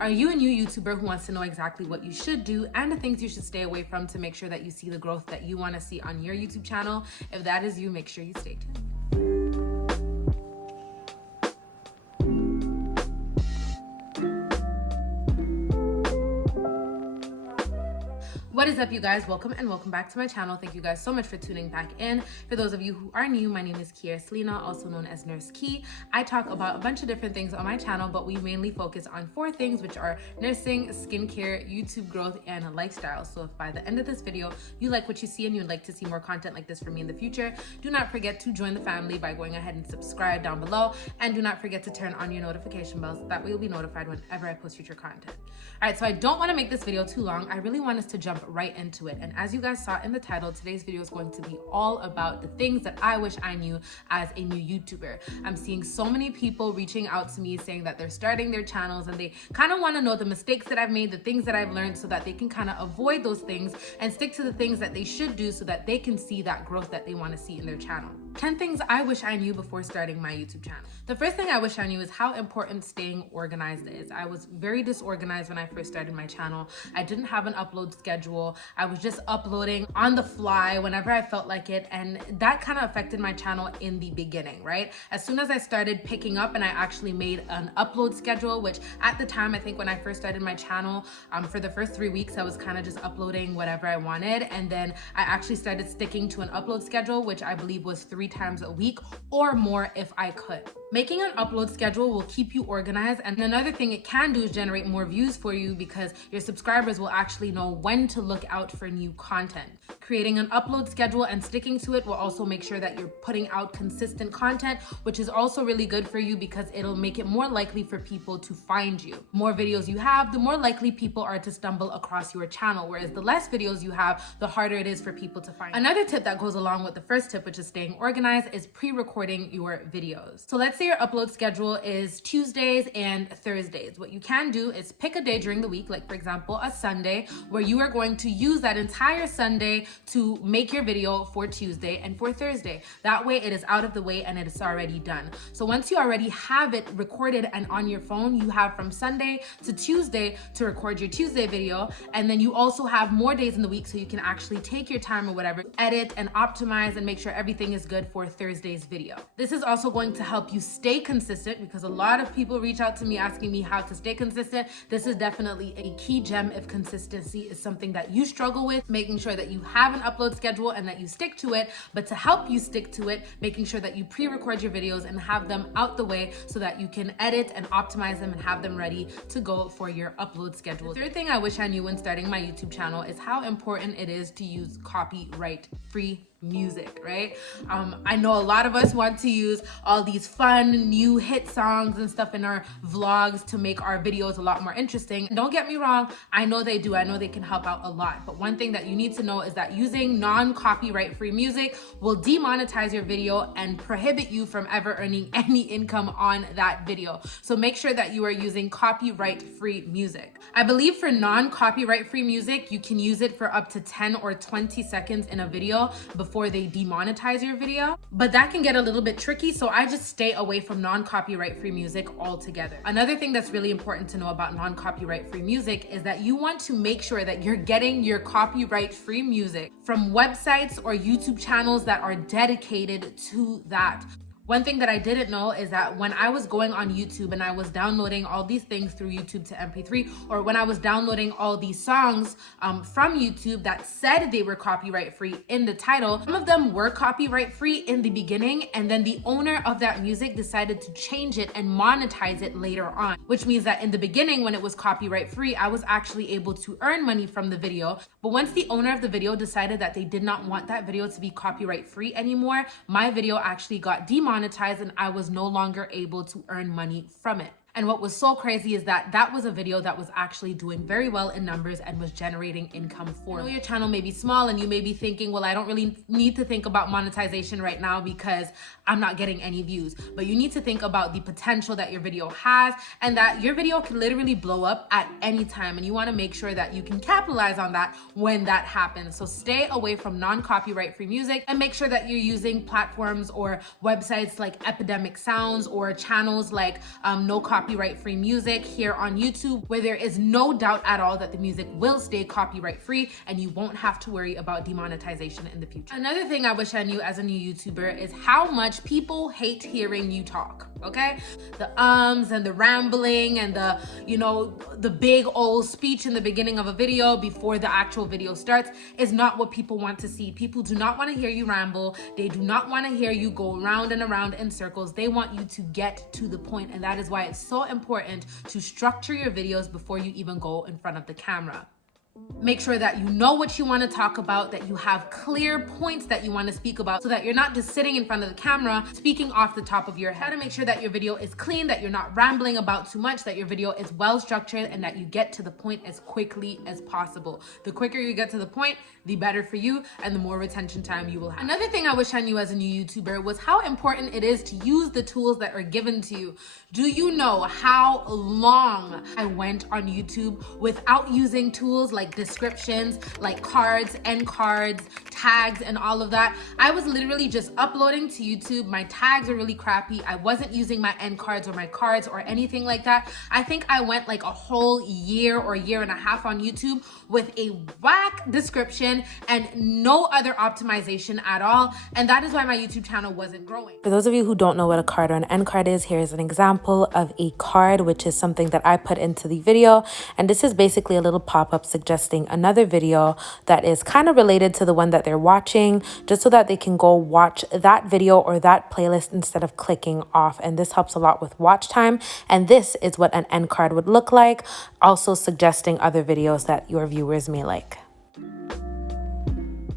Are you a new YouTuber who wants to know exactly what you should do and the things you should stay away from to make sure that you see the growth that you want to see on your YouTube channel? If that is you, make sure you stay tuned. What is up, you guys? Welcome back to my channel. Thank you guys so much for tuning back in. For those of you who are new, my name is Kiera Selena, also known as Nurse Key. I talk about a bunch of different things on my channel, but we mainly focus on 4 things, which are nursing, skincare, YouTube growth, and lifestyle. So if by the end of this video you like what you see and you'd like to see more content like this from me in the future, do not forget to join the family by going ahead and subscribe down below, and do not forget to turn on your notification bells. That way you'll be notified whenever I post future content. All right, so I don't want to make this video too long. I really want us to jump right into it. And as you guys saw in the title, today's video is going to be all about the things that I wish I knew as a new YouTuber. I'm seeing so many people reaching out to me saying that they're starting their channels and they kind of want to know the mistakes that I've made, the things that I've learned, so that they can kind of avoid those things and stick to the things that they should do so that they can see that growth that they want to see in their channel. 10 things I wish I knew before starting my YouTube channel. The first thing I wish I knew is how important staying organized is. I was very disorganized when I first started my channel. I didn't have an upload schedule. I was just uploading on the fly whenever I felt like it, and that kind of affected my channel in the beginning, right? As soon as I started picking up and I actually made an upload schedule, which at the time, I think when I first started my channel, for the first 3 weeks, I was kind of just uploading whatever I wanted, and then I actually started sticking to an upload schedule, which I believe was 3 times a week or more if I could. Making an upload schedule will keep you organized, and another thing it can do is generate more views for you because your subscribers will actually know when to look out for new content. Creating an upload schedule and sticking to it will also make sure that you're putting out consistent content, which is also really good for you because it'll make it more likely for people to find you. The more videos you have, the more likely people are to stumble across your channel, whereas the less videos you have, the harder it is for people to find you. Another tip that goes along with the first tip, which is staying organized, is pre-recording your videos. So let's say your upload schedule is Tuesdays and Thursdays. What you can do is pick a day during the week, like for example, a Sunday, where you are going to use that entire Sunday to make your video for Tuesday and for Thursday. That way it is out of the way and it is already done. So once you already have it recorded and on your phone, you have from Sunday to Tuesday to record your Tuesday video. And then you also have more days in the week so you can actually take your time or whatever, edit and optimize and make sure everything is good for Thursday's video. This is also going to help you stay consistent because a lot of people reach out to me asking me how to stay consistent. This is definitely a key gem if consistency is something that you struggle with, making sure that you have an upload schedule and that you stick to it. But to help you stick to it, making sure that you pre-record your videos and have them out the way so that you can edit and optimize them and have them ready to go for your upload schedule. The third thing I wish I knew when starting my YouTube channel is how important it is to use copyright-free music, right? I know a lot of us want to use all these fun new hit songs and stuff in our vlogs to make our videos a lot more interesting. Don't get me wrong, I know they do. I know they can help out a lot. But one thing that you need to know is that using non-copyright free music will demonetize your video and prohibit you from ever earning any income on that video. So make sure that you are using copyright free music. I believe for non-copyright free music, you can use it for up to 10 or 20 seconds in a video before they demonetize your video, but that can get a little bit tricky, so I just stay away from non-copyright free music altogether. Another thing that's really important to know about non-copyright free music is that you want to make sure that you're getting your copyright free music from websites or YouTube channels that are dedicated to that. One thing that I didn't know is that when I was going on YouTube and I was downloading all these things through YouTube to MP3, or when I was downloading all these songs from YouTube that said they were copyright free in the title, some of them were copyright free in the beginning, and then the owner of that music decided to change it and monetize it later on, which means that in the beginning when it was copyright free, I was actually able to earn money from the video. But once the owner of the video decided that they did not want that video to be copyright free anymore, my video actually got demonetized and I was no longer able to earn money from it. And what was so crazy is that that was a video that was actually doing very well in numbers and was generating income for me. I know your channel may be small and you may be thinking, well, I don't really need to think about monetization right now because I'm not getting any views. But you need to think about the potential that your video has and that your video can literally blow up at any time. And you want to make sure that you can capitalize on that when that happens. So stay away from non-copyright free music and make sure that you're using platforms or websites like Epidemic Sounds or channels like No Copyright copyright-free music here on YouTube, where there is no doubt at all that the music will stay copyright-free and you won't have to worry about demonetization in the future. Another thing I wish I knew as a new YouTuber is how much people hate hearing you talk, okay? The ums and the rambling and the, you know, the big old speech in the beginning of a video before the actual video starts is not what people want to see. People do not want to hear you ramble. They do not want to hear you go around and around in circles. They want you to get to the point, and that is why it's so important to structure your videos before you even go in front of the camera. Make sure that you know what you want to talk about, that you have clear points that you want to speak about, so that you're not just sitting in front of the camera speaking off the top of your head. And make sure that your video is clean, that you're not rambling about too much, that your video is well structured, and that you get to the point as quickly as possible. The quicker you get to the point, the better for you and the more retention time you will have. Another thing I wish I knew as a new YouTuber was how important it is to use the tools that are given to you. Do you know how long I went on YouTube without using tools like descriptions, like cards, end cards, tags, and all of that? I was literally just uploading to YouTube. My tags were really crappy. I wasn't using my end cards or my cards or anything like that. I think I went like a whole year or year and a half on YouTube with a whack description and no other optimization at all. And that is why my YouTube channel wasn't growing. For those of you who don't know what a card or an end card is, here is an example of a card, which is something that I put into the video. And this is basically a little pop-up suggesting another video that is kind of related to the one that they're watching, just so that they can go watch that video or that playlist instead of clicking off. And this helps a lot with watch time. And this is what an end card would look like, also suggesting other videos that your viewers may like.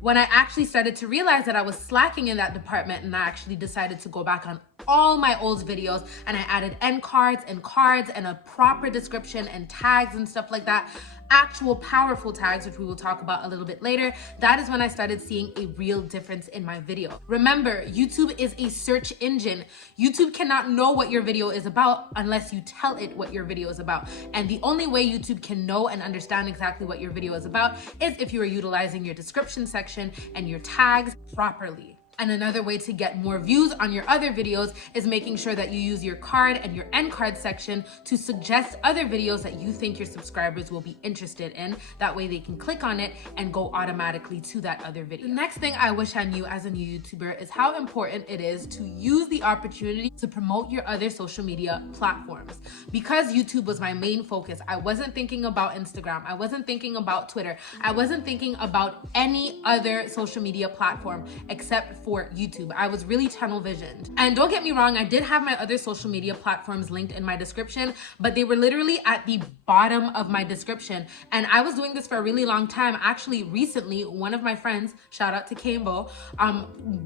When I actually started to realize that I was slacking in that department, and I actually decided to go back on all my old videos and I added end cards and a proper description and tags and stuff like that, actual powerful tags, which we will talk about a little bit later. That is when I started seeing a real difference in my video. Remember, YouTube is a search engine. YouTube cannot know what your video is about unless you tell it what your video is about. And the only way YouTube can know and understand exactly what your video is about is if you are utilizing your description section and your tags properly. And another way to get more views on your other videos is making sure that you use your card and your end card section to suggest other videos that you think your subscribers will be interested in. That way they can click on it and go automatically to that other video. The next thing I wish I knew as a new YouTuber is how important it is to use the opportunity to promote your other social media platforms. Because YouTube was my main focus, I wasn't thinking about Instagram. I wasn't thinking about Twitter. I wasn't thinking about any other social media platform except for YouTube. I was really tunnel visioned. And don't get me wrong, I did have my other social media platforms linked in my description, but they were literally at the bottom of my description. And I was doing this for a really long time. Actually, recently, one of my friends, shout out to Kambo,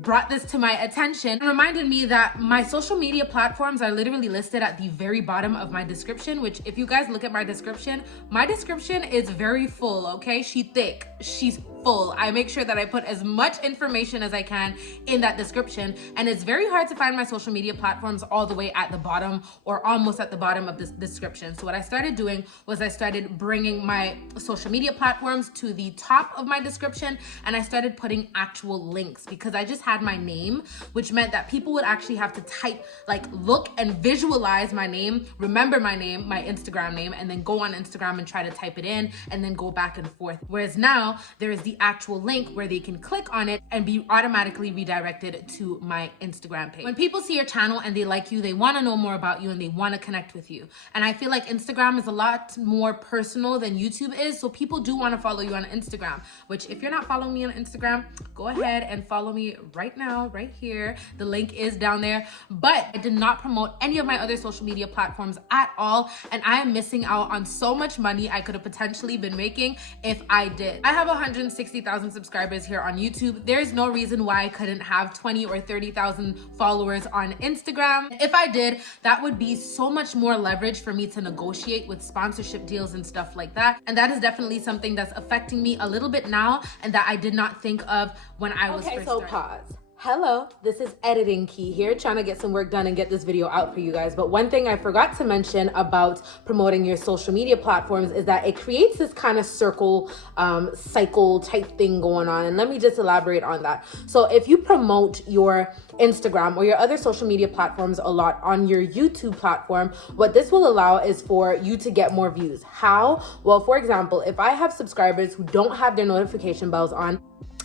brought this to my attention and reminded me that my social media platforms are literally listed at the very bottom of my description, which if you guys look at my description is very full, okay? She's thick, she's full. I make sure that I put as much information as I can in that description, and it's very hard to find my social media platforms all the way at the bottom or almost at the bottom of this description. So what I started doing was I started bringing my social media platforms to the top of my description, and I started putting actual links because I just had my name, which meant that people would actually have to type, like look and visualize my name, remember my name, my Instagram name, and then go on Instagram and try to type it in and then go back and forth. Whereas now there is the actual link where they can click on it and be automatically redirected to my Instagram page. When people see your channel and they like you, they want to know more about you and they want to connect with you. And I feel like Instagram is a lot more personal than YouTube is, so people do want to follow you on Instagram, which if you're not following me on Instagram, go ahead and follow me right now, right here. The link is down there. But I did not promote any of my other social media platforms at all, and I am missing out on so much money I could have potentially been making if I did. I have 160,000 subscribers here on YouTube. There's no reason why I couldn't have 20 or 30,000 followers on Instagram. If I did, that would be so much more leverage for me to negotiate with sponsorship deals and stuff like that. And that is definitely something that's affecting me a little bit now and that I did not think of when I was first starting. Pause. Hello, this is Editing Key here, trying to get some work done and get this video out for you guys. But one thing I forgot to mention about promoting your social media platforms is that it creates this kind of cycle type thing going on. And let me just elaborate on that. So if you promote your Instagram or your other social media platforms a lot on your YouTube platform, what this will allow is for you to get more views. How? Well, for example, if I have subscribers who don't have their notification bells on,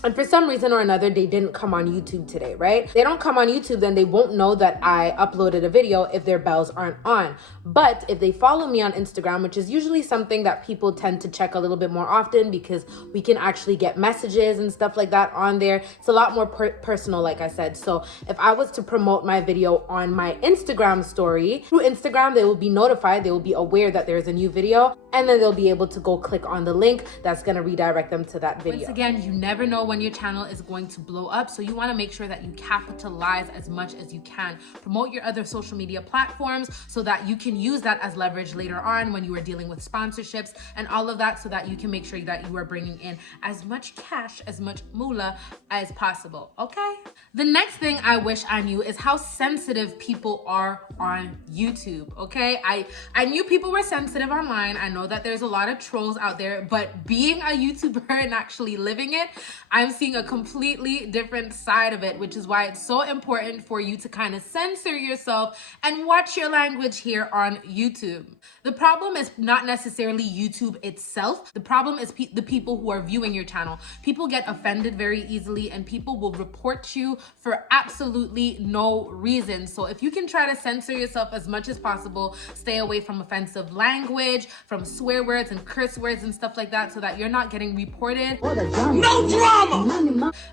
and for some reason or another, they didn't come on YouTube today, right? They don't come on YouTube, then they won't know that I uploaded a video if their bells aren't on. But if they follow me on Instagram, which is usually something that people tend to check a little bit more often because we can actually get messages and stuff like that on there. It's a lot more personal, like I said. So if I was to promote my video on my Instagram story, through Instagram, they will be notified, they will be aware that there's a new video, and then they'll be able to go click on the link that's gonna redirect them to that video. Once again, you never know when your channel is going to blow up, so you want to make sure that you capitalize as much as you can. Promote your other social media platforms so that you can use that as leverage later on when you are dealing with sponsorships and all of that, so that you can make sure that you are bringing in as much cash, as much moolah as possible, okay? The next thing I wish I knew is how sensitive people are on YouTube, okay? I knew people were sensitive online. I know that there's a lot of trolls out there, but being a YouTuber and actually living it, I'm seeing a completely different side of it, which is why it's so important for you to kind of censor yourself and watch your language here on YouTube. The problem is not necessarily YouTube itself. The problem is the people who are viewing your channel. People get offended very easily, and people will report you for absolutely no reason. So if you can try to censor yourself as much as possible, stay away from offensive language, from swear words and curse words and stuff like that, so that you're not getting reported. No drama!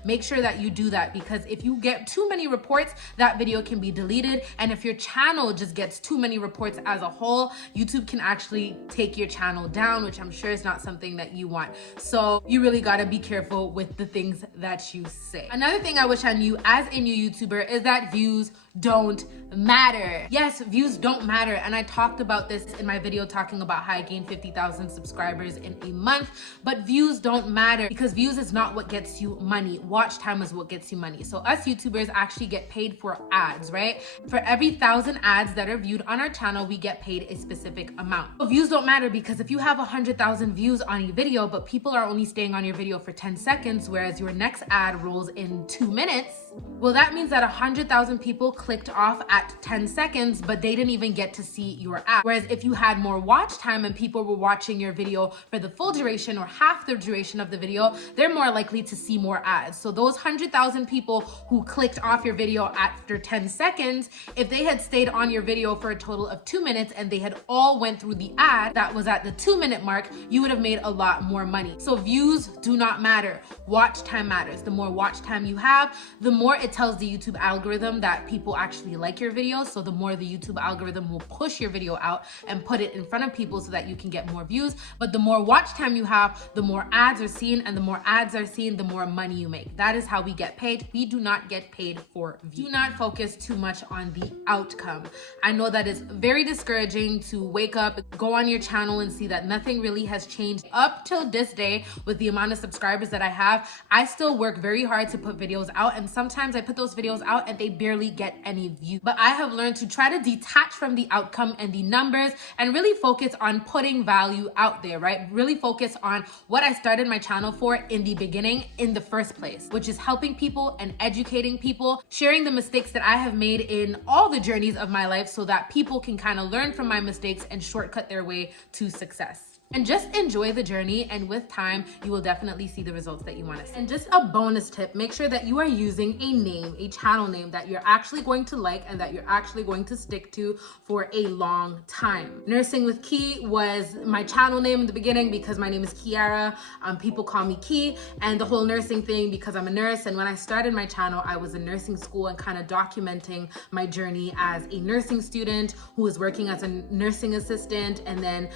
Make sure that you do that, because if you get too many reports, that video can be deleted. And if your channel just gets too many reports as a whole, YouTube can actually take your channel down, which I'm sure is not something that you want. So you really gotta be careful with the things that you say. Another thing I wish I knew as a new YouTuber is that views don't matter. Yes, views don't matter. And I talked about this in my video talking about how I gained 50,000 subscribers in a month, but views don't matter, because views is not what gets you money. Watch time is what gets you money. So us YouTubers actually get paid for ads, right? For every 1,000 ads that are viewed on our channel, we get paid a specific amount. So views don't matter, because if you have 100,000 views on a video, but people are only staying on your video for 10 seconds, whereas your next ad rolls in 2 minutes, well, that means that 100,000 people clicked off at 10 seconds, but they didn't even get to see your ad. Whereas if you had more watch time and people were watching your video for the full duration or half the duration of the video, they're more likely to see more ads. So those 100,000 people who clicked off your video after 10 seconds, if they had stayed on your video for a total of 2 minutes and they had all went through the ad that was at the 2-minute mark, you would have made a lot more money. So views do not matter. Watch time matters. The more watch time you have, the more it tells the YouTube algorithm that people actually like your video. So the more the YouTube algorithm will push your video out and put it in front of people so that you can get more views. But the more watch time you have, the more ads are seen, and the more ads are seen, the more money you make. That is how we get paid. We do not get paid for views. Do not focus too much on the outcome. I know that it's very discouraging to wake up, go on your channel and see that nothing really has changed. Up till this day, with the amount of subscribers that I have, I still work very hard to put videos out, and sometimes I put those videos out and they barely get any views. But I have learned to try to detach from the outcome and the numbers and really focus on putting value out there, right? Really focus on what I started my channel for in the beginning, in the first place, which is helping people and educating people, sharing the mistakes that I have made in all the journeys of my life so that people can kind of learn from my mistakes and shortcut their way to success. And just enjoy the journey, and with time, you will definitely see the results that you want to see. And just a bonus tip, make sure that you are using a name, a channel name that you're actually going to like and that you're actually going to stick to for a long time. Nursing with Key was my channel name in the beginning because my name is Kiara. People call me Key, and the whole nursing thing because I'm a nurse. And when I started my channel, I was in nursing school and kind of documenting my journey as a nursing student who was working as a nursing assistant, and then,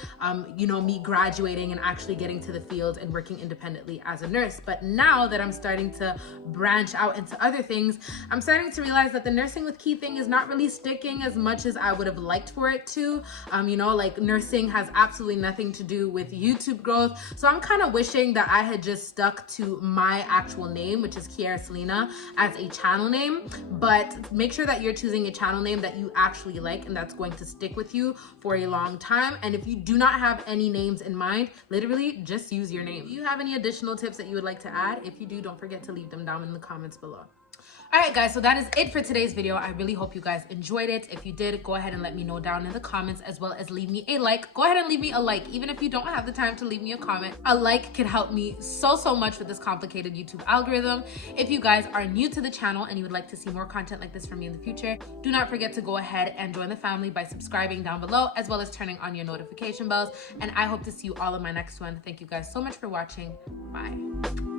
me graduating and actually getting to the field and working independently as a nurse. But now that I'm starting to branch out into other things, I'm starting to realize that the nursing with Key thing is not really sticking as much as I would have liked for it to. You know, like nursing has absolutely nothing to do with YouTube growth. So I'm kind of wishing that I had just stuck to my actual name, which is Kiara Selena, as a channel name. But make sure that you're choosing a channel name that you actually like and that's going to stick with you for a long time. And if you do not have any names in mind, literally just use your name. Do you have any additional tips that you would like to add? If you do, don't forget to leave them down in the comments below. All right, guys, so that is it for today's video. I really hope you guys enjoyed it. If you did, go ahead and let me know down in the comments, as well as leave me a like. Go ahead and leave me a like, even if you don't have the time to leave me a comment. A like can help me so much with this complicated YouTube algorithm. If you guys are new to the channel and you would like to see more content like this from me in the future, do not forget to go ahead and join the family by subscribing down below, as well as turning on your notification bells. And I hope to see you all in my next one. Thank you guys so much for watching. Bye.